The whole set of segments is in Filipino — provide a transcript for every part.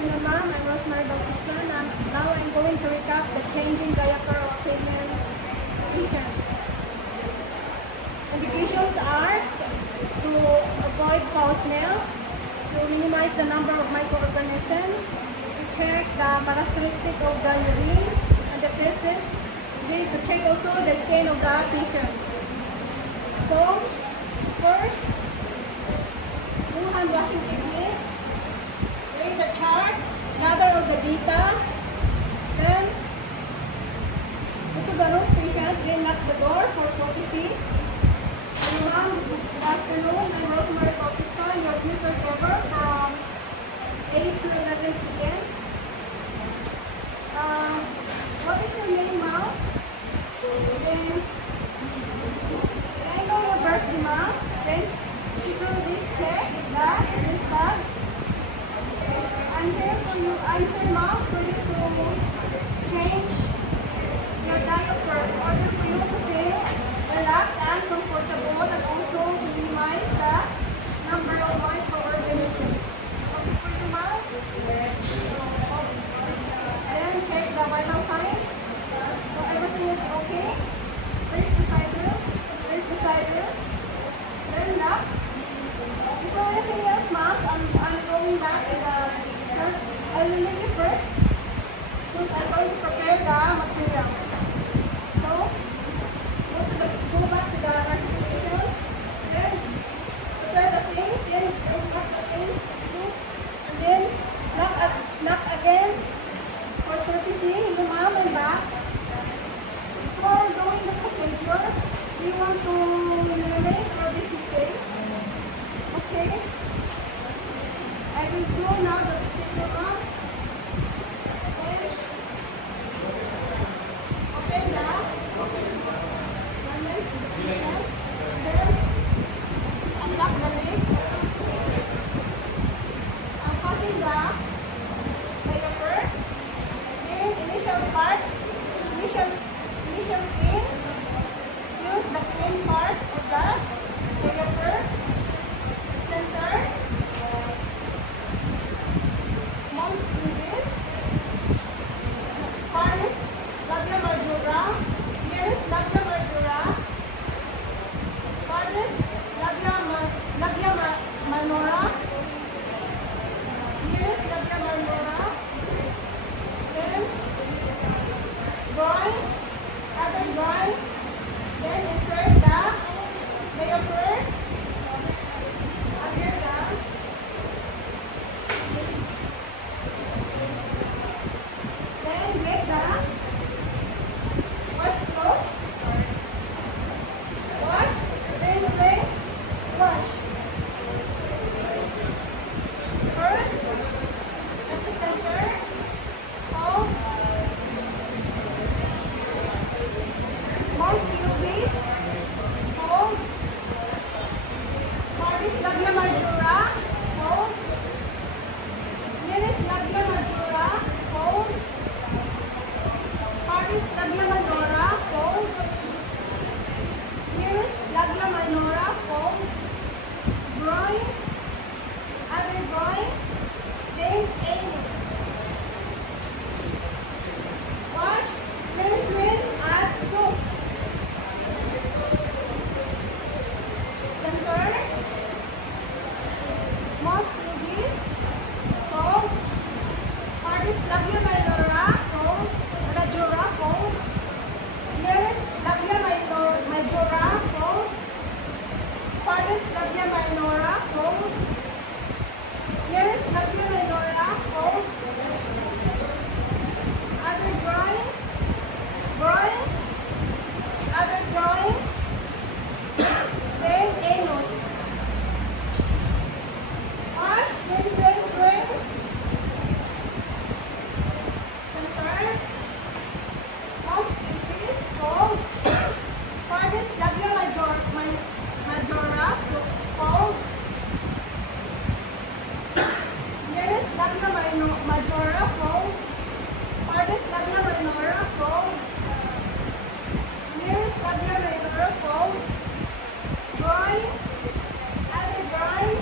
afternoon, ma'am. I'm Rosemary Bautista. Now I'm going to recap the changing diaper of female patients. Indications are to avoid foul smell, to minimize the number of microorganisms, to check the characteristic of the urine and the feces, to check also the skin of the patient. So, first, do hand washing technique. Read the chart, gather all the data, then go to the room patient, then lock the door for courtesy. Ma'am, good afternoon. I'm Rosemary Bautista, your future caregiver from 8 to 11 p.m. What is your name, ma'am? Then, I know your birthday, ma'am. Then, security check that this tag. I'm here for you. I'm here, ma'am, for you to change your diaper in order for you to feel relaxed and comfortable, and also minimize the number of microorganisms. Okay for you, ma'am? Then check the vital signs. So everything is okay. Raise the side rails. Raise the side rails. Then lock. Before anything else, ma'am, I'm going back in the I will make it first because I'm going to prepare the materials. So, go back to the nursing station, then prepare the things, then unpack the things, and then knock again for courtesy, the mom and back. Before doing the procedure, we want to urinate or defecate. Okay? I will do now the procedure, mom. Okay, now. Then unlock the legs. Unfasten the diaper. Then initial part, initial clean. Use the clean part of the diaper. Center. Mount pubis. Farthest labia majora. Nearest labia majora. Farthest labia minora. Nearest labia minora. Then groin, other groin. Then insert the diaper under the then get the washcloth. Wash, rinse, wash. First, at the center, hold. Mount pubis, hold. Farthest labia majora, hold. Nearest labia majora, hold. Farthest labia minora, hold. Nearest labia minora, hold. Groin, other groin, then anus. Wash, rinse, add soap. Center, mouth pubis, hold. Farthest labia minora, hold. Majora, hold. Nearest labia majora, hold. Farthest labia minora, hold. Nearest labia minora, hold. Other groin, other groin, then anus. Wash, rinse. Center, mouth pubis, hold. Farthest labia majora, hold. Nearest labia majora, hold. Farthest labia minora, hold. Nearest labia minora, hold. Groin, other groin,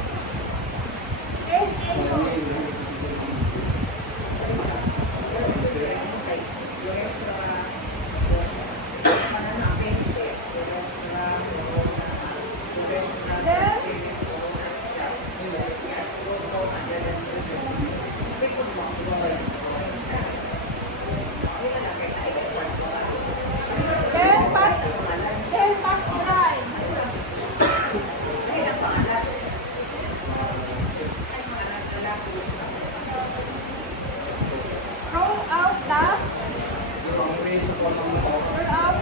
then anus. Roll out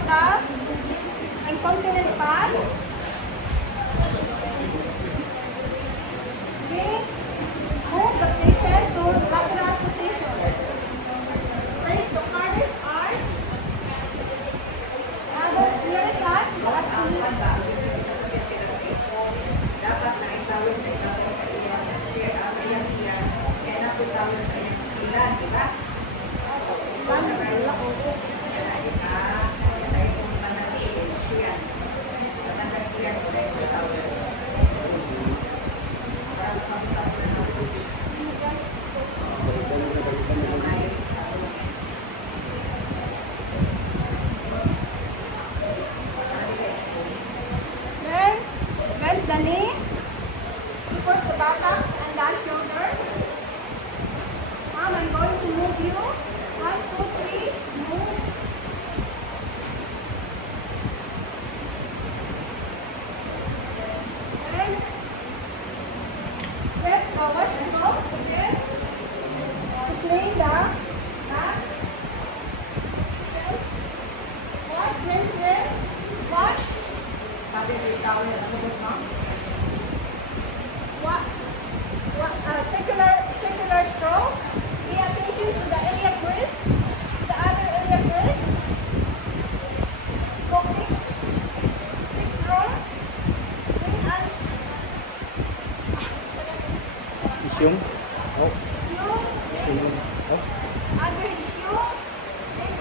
the incontinent pad. Okay. Move the patient to lateral position. Raise the farthest arm. Here is that. Dapat na itawid sa ikaw kaya ang iyang iyan kaya naputawid sa iyang ilan, di ba? Sa itong panagin, yan. Panagin ko yan, kaya iputawid. Para mapapatawid na ako. Then, bend the knee. Support the buttocks and the shoulder. Mom, I'm going to move you. 1, 2, 3, move. Then, get the washcloth again to clean the back. Okay. Wash, rinse. Wash. Sabi ko itawid na ako mo. Circular stroke. Pay attention to the iliac wrist, the other iliac wrist, coccyx, sacrum, Isyong? Oh, yung isyong. Oh, other issue,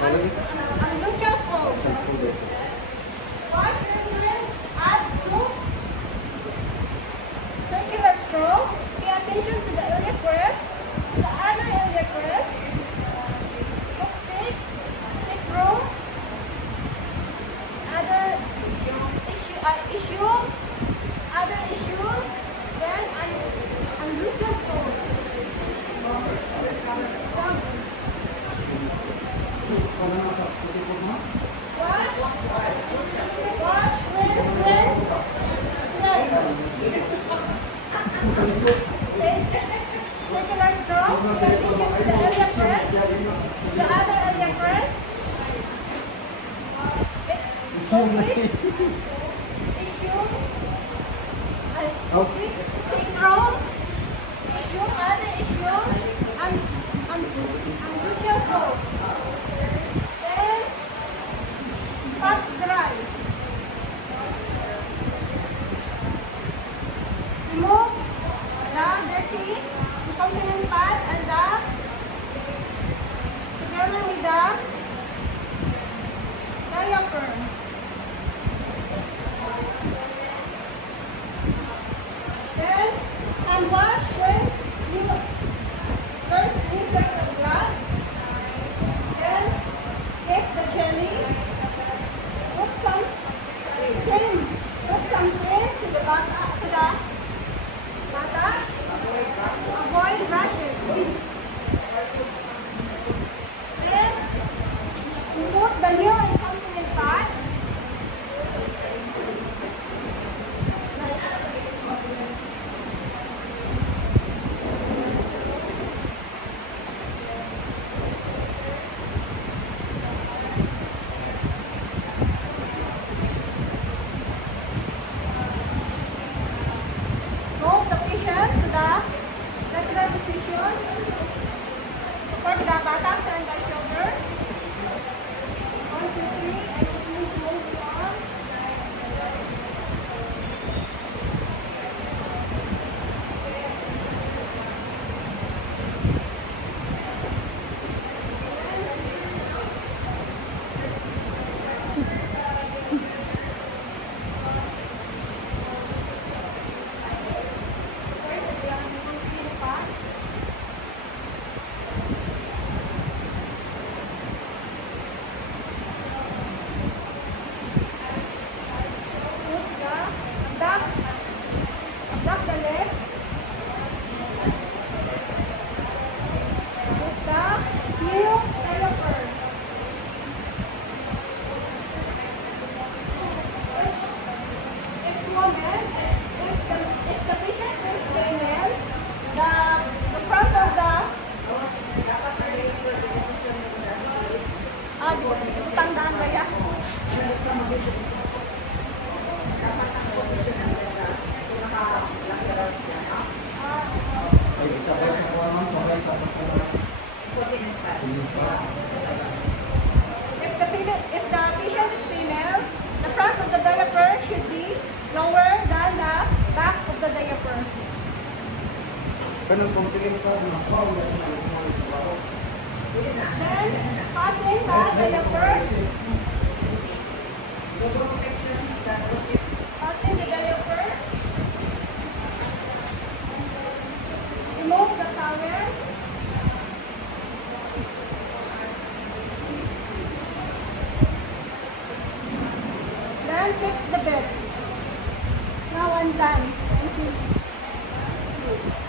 Ano yun? and luteal fold. Wash, rinse, add soup. Circular stroke. Pay attention to the iliac wrist, the other iliac wrist, coccyx, sacrum, other issue, other issue, then and luteal fold. Wash, rinse, rinse. If the patient is female, the front of the diaper should be lower than the back of the diaper. Kanang kung tingin ka, Then, passing the diaper. Passing the diaper. Remove the towel. Then fix the bed. Now I'm done. Thank you.